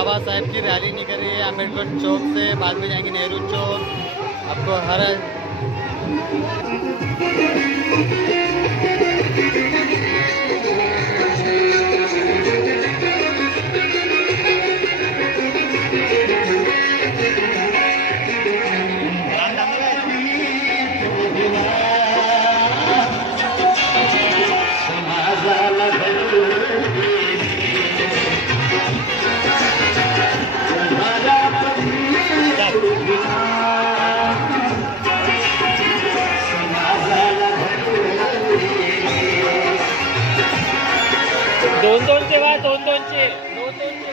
बाबा साहेब की रैली निकल रही है अम्बेडकर चौक से, बाद में जाएंगे नेहरू चौक। आपको हर दोन दोनचे वा दोन दोनचे दोन दोनचे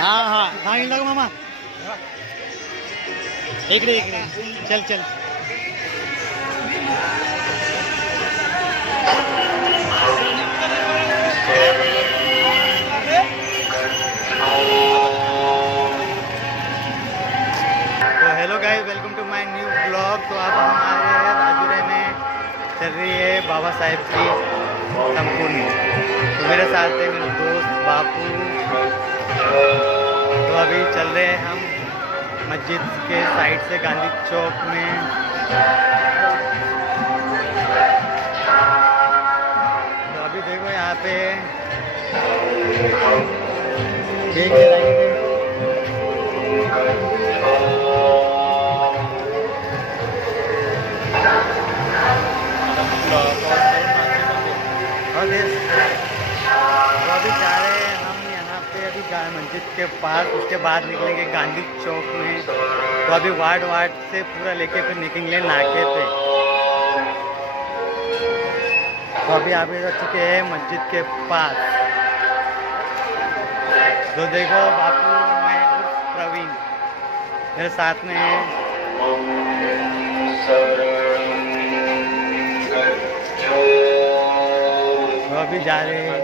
हाँ हाँ सांगितलं का मामा? इकडे इकडे चल चल। तो hello guys, welcome to my new blog. तो आप हमारे राजूरे में चल रही है बाबा साहेब की संपूर्ण। तो मेरे साथ है मेरे दोस्त बापू। तो अभी चल रहे हैं हम मस्जिद के साइड से गांधी चौक में। तो अभी देखो यहाँ पे देख जलाएंगे। तो अभी जा रहे हैं हम यहाँ पे अभी मस्जिद के पास, उसके बाद निकलेंगे गांधी चौक में। तो अभी वार्ड से पूरा लेके फिर निकलेंगे नाके पे। तो अभी आप आ चुके हैं मस्जिद के पास। तो देखो बापू, मैं प्रवीण मेरे साथ में है। तो अभी जा रहे हैं।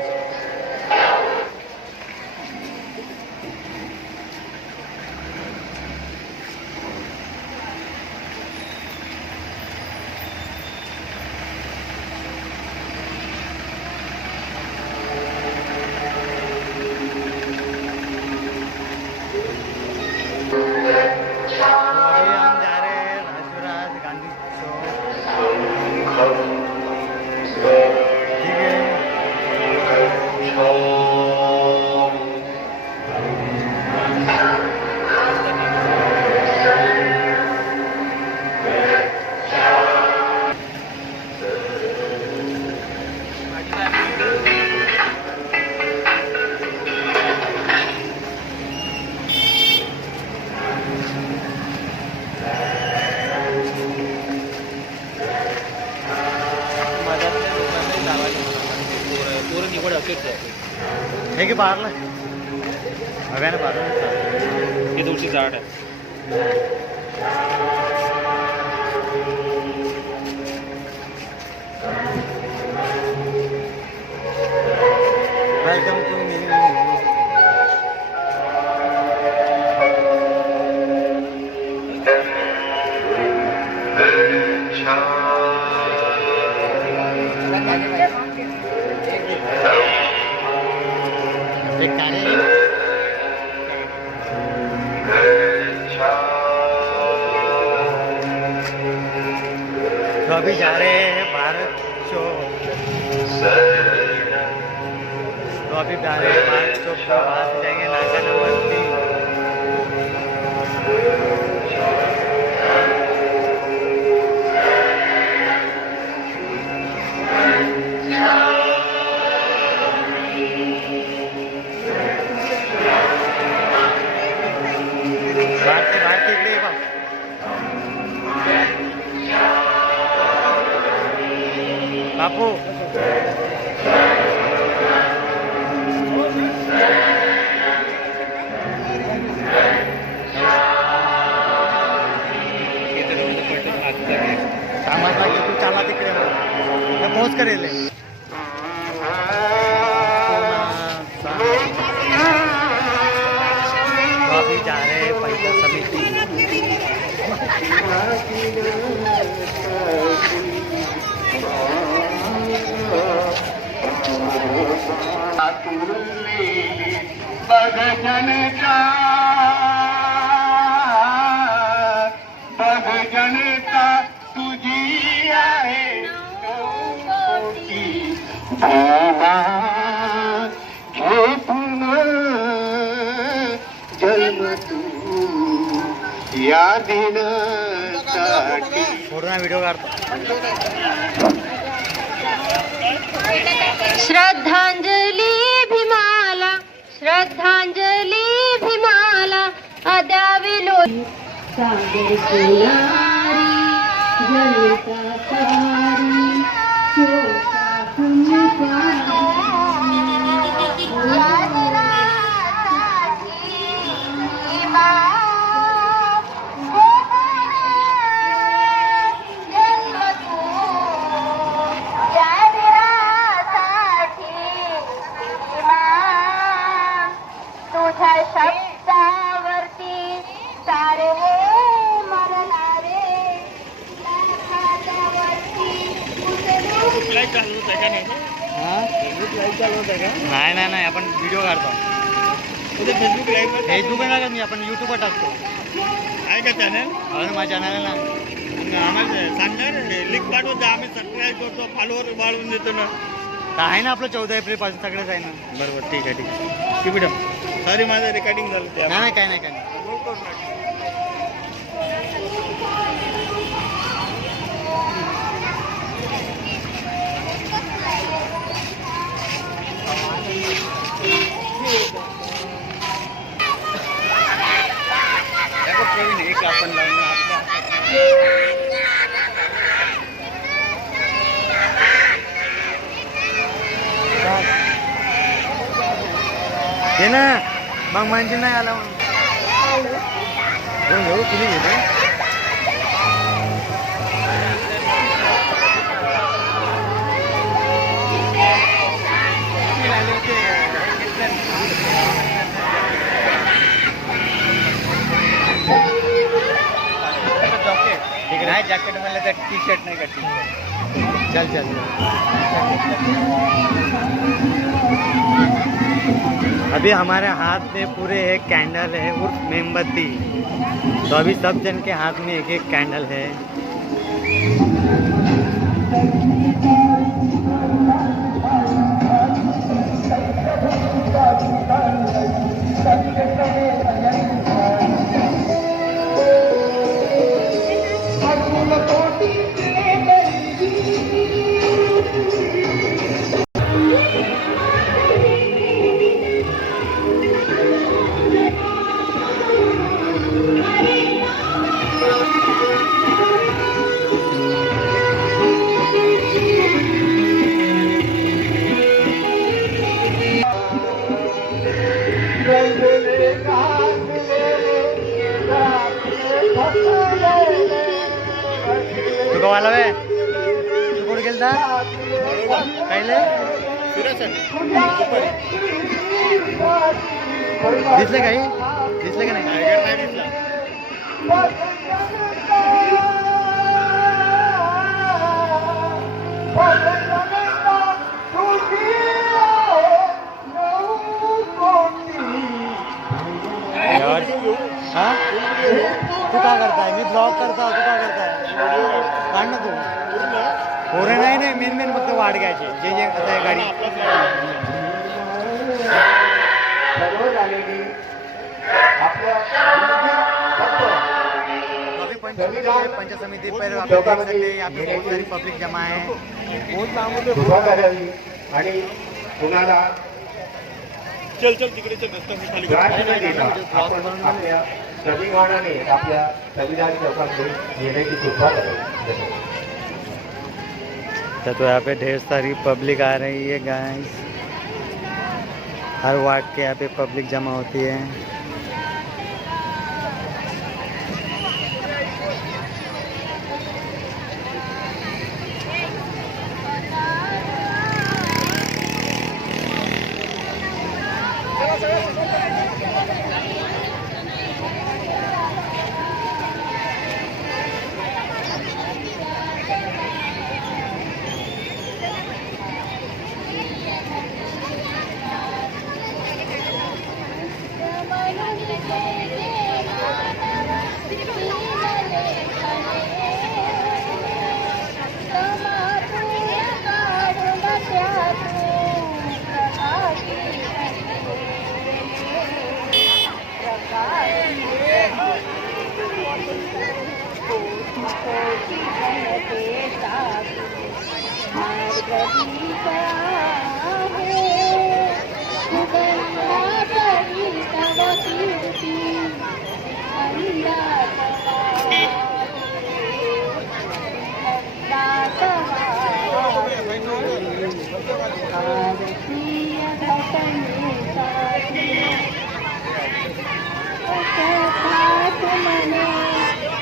हे की बाहेरला बघा ना, बाहेर हे तुळशी झाड आहे. Welcome to me. तो अभी जा रहे हैं भारत चौक। तो अभी जा रहे हैं भारत चौक के बाद जाएंगे नाका नंबर 3। भारत इकडे बापू। कामात लागले तू, चाला तिकडे पोहोच करेल। अभी जा रहे हैं पंचायत समिति। बघ जनता बघ जनता तुझी आहे कोटी देवा घेतून जन्म तू या दिनासाठी पूर्ण व्हिडिओ काढतो. श्रद्धांजली भीमाला श्रद्धांजली भीमाला अद्यावी लो सागर किनारी जलता सारी शोका पुण्यकारी तुझ्या शब्दावरती सारे मरणारे लाईट चालू होत आहे का नाही? हा? लाईट चालू होत आहे का? नाही आपण व्हिडिओ काढतो. उद्या फेसबुक लाईव्ह फेसबुकवर नाही मी आपण युट्यूबवर टाकतो. आहे का चॅनल? अरे माझ्या चॅनलला आम्हाला सांगणार लिंक पाठवून द्या, आम्ही सबस्क्राईब करतो, फॉलोअर वाढवून देतो ना. आहे ना आपलं 14 एप्रिल पासून सगळेच आहे ना. बरोबर, ठीक आहे. की मॅडम सॉरी, माझं रेकॉर्डिंग झालं ते. नाही काय नाही. एक आपण लावून हे ना मग म्हणजे नाही आला म्हणून तुम्ही घेतो. ठीक आहे, जॅकेट म्हणलं तर टी शर्ट नाही का? चल अभी हमारे हाथ में पूरे एक कैंडल है उर्फ मोमबत्ती. तो अभी सब जन के हाथ में एक एक कैंडल है. तू कवा आला वे? तू कुठे गेलता पहिले? दिसले काही? दिसले का नाही? हाँ? तू काय करताय? मी ब्लॉग करता, तू काय करताय? काढ ना तू. पोरे नाही मेन फक्त वाढ घ्यायचे जे जे आता आहे गाडी. अभी पंच समिति पर आप देख सकते हैं यहाँ पे बहुत सारी पब्लिक जमा है. आणि कुणाला चल तिकडे चल, रस्ता मी खाली आपल्या संविधानाने आपल्या संविधान चौकात येण्याची सुरुवात करावी. तो यहाँ पे ढेर सारी पब्लिक आ रही है गाइस. हर वार्ड के यहाँ पे पब्लिक जमा होती है.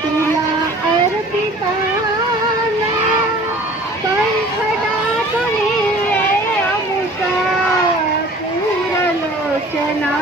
तुला अर्पिताना पंखडातुनी अमुषा पूरलोचना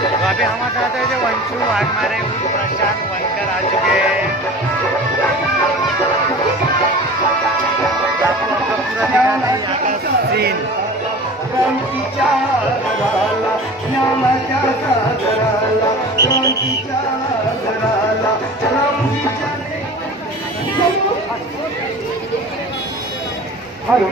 तो अभी हमारे साथ है जो वंशु वाघमारे प्रशांत वनकर आ चुके हैं। आपको आपका पूरा दिखाना है यहाँ का सीन। हॅलो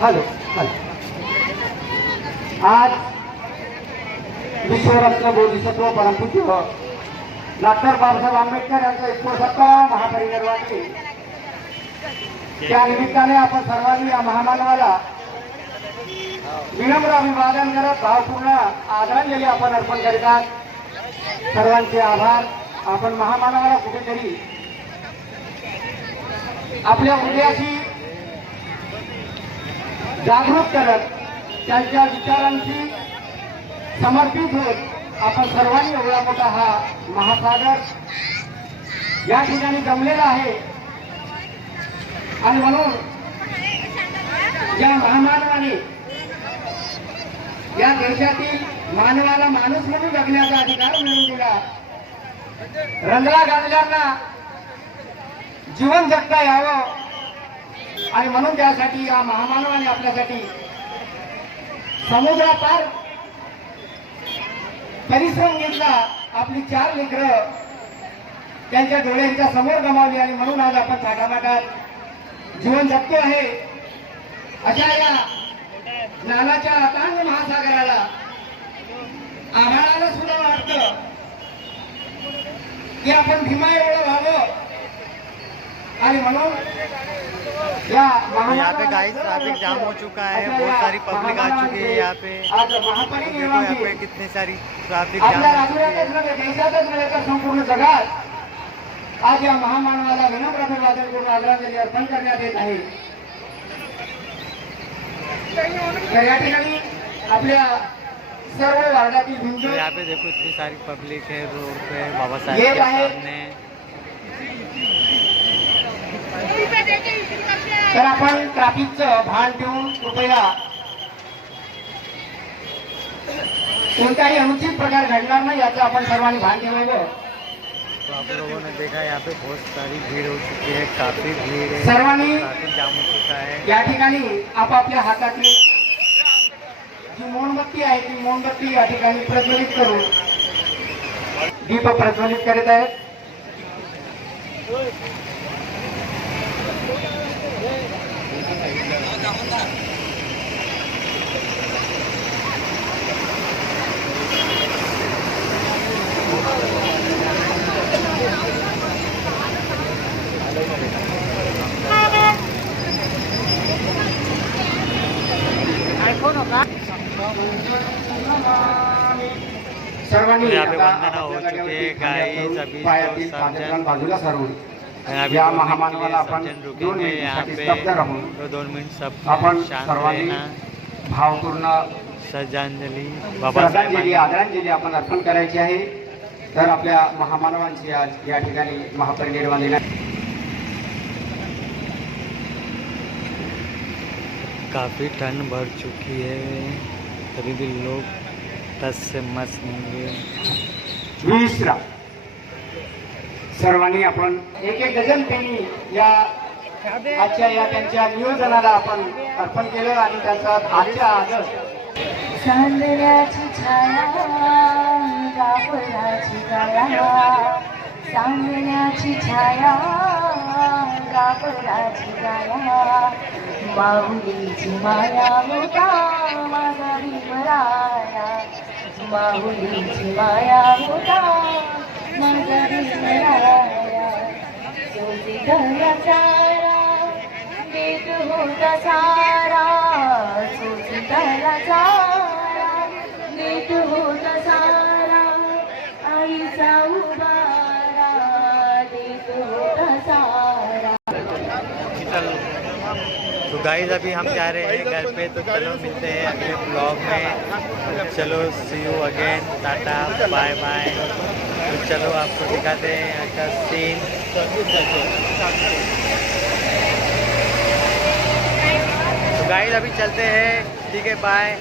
हॅलो आज विश्वरत्न बोधिसत्व परमपूज्य डॉक्टर बाबासाहेब आंबेडकर यांचा 61वा महापरिनिर्वाण दिन त्या निमित्ताने आपण सर्वांनी या महामानवाला विनम्र अभिवादन करत भावपूर्ण आदरांजली आपण अर्पण करीतात. सर्वांचे आभार. आपण महामानवाला कुठेतरी आपल्या हृदयाशी जागृत करत त्यांच्या विचारांशी समर्पित होत आपण सर्वांनी एवढा मोठा हा महासागर या ठिकाणी जमलेला आहे. आणि म्हणून या महामानवाने या देशातील मानवाला माणूस म्हणून जगण्याचा अधिकार मिळवून दिला. रंगला गांधल्यांना जीवन जगता यावं आणि म्हणून त्यासाठी या महामानवाने आपल्यासाठी समुद्रापार परिश्रम घेतला. आपली 4 लेकरं त्यांच्या डोळ्यांच्या समोर गमावली आणि म्हणून आज आपण थाटामाटात जीवन जगतो आहे. अशा या ज्ञानाच्या अतांग महासागराला आभाळाला सुद्धा वाटतं की आपण भीमा एवढं व्हावं. आणि म्हणून यहाँ पे गाइस ट्रैफिक जाम हो चुका है, बहुत सारी पब्लिक आ चुकी है यहाँ पे. देखो यहाँ पे कितनी सारी ट्रैफिक जाम आपल्या हो चुकी है. राज्यातच नव्हे देशातच नव्हे तर संपूर्ण जगात आज या महामानवाला विनम्र अभिवादन करून आदरांजली अर्पण करण्यात येत आहे. तर या ठिकाणी आपल्या सर्व वार्डातील तो भिंत यहाँ पे देखो इतनी सारी पब्लिक है रोड पे बाबा ये साहेब के बाहेर. सामने. तर आपण ट्रॅफिकचं भान ठेवून कृपया कोणताही अनुचित प्रकार घडणार नाही याचं आपण सर्वांनी भान ठेवावं. तो आप लोगों ने देखा यहाँ पे बहुत सारी भीड़ हो चुकी है, काफी भीड़ है, सर्वांनी ट्रैफिक जाम हो चुका है. या ठिकाणी आपापल्या हातातली जी मोमबत्ती आहे ती मोमबत्ती या ठिकाणी प्रज्वलित करून दीप प्रज्वलित करीत आहेत. आयफोन होता सर्वांनी यहाँ पे आता वंदना हो आपल्या चुकी है, गाडीवरती गाईज खाली अभी करून तो पायातील सब पादत्राण जन- बाजूला सारून अभी या 2 मिनट के महामानवाला लिए आपण सब जन 2 रुकेंगे यहाँ मिनिटांसाठी पे, स्तब्ध राहून तो 2 मिनट सब आपण शांत सर्वांनी रहना, भावपूर्ण श्रद्धांजली श्रद्धांजली बाबासाहेबांना. आदरांजली आपण अर्पण करायची आहे. तर आपल्या महामानवांची आज या ठिकाणी महापरिनिर्वाण दिना. काफ़ी ठंड बढ़ चुकी है, तभी भी लोग टस से मस नहीं है. विश्रा सर्वांनी आपण एक एक डझन पेनी या आजच्या या त्यांच्या नियोजनाला आपण अर्पण केलं आणि त्यांचा आजच्या आदर्श चांदण्याची छाया गाभराची गाया चांदण्याची छाया गाभराची गाया माऊलीची माया होता माझा भीमराया माऊलीची माया होता माझा भीमराया सोजी धरा सारा देत होता सारा सोजी धरा सारा देत होता सारा आईचा उबारा देत होता सारा. तो गाइस अभी हम जा रहे हैं घर पे, तो चलो मिलते हैं अगले ब्लॉग में. चलो see you again, tata bye bye. तो चलो आपको दिखाते हैं यहाँ का सीन. तो गाइस अभी चलते हैं, ठीक है बाय.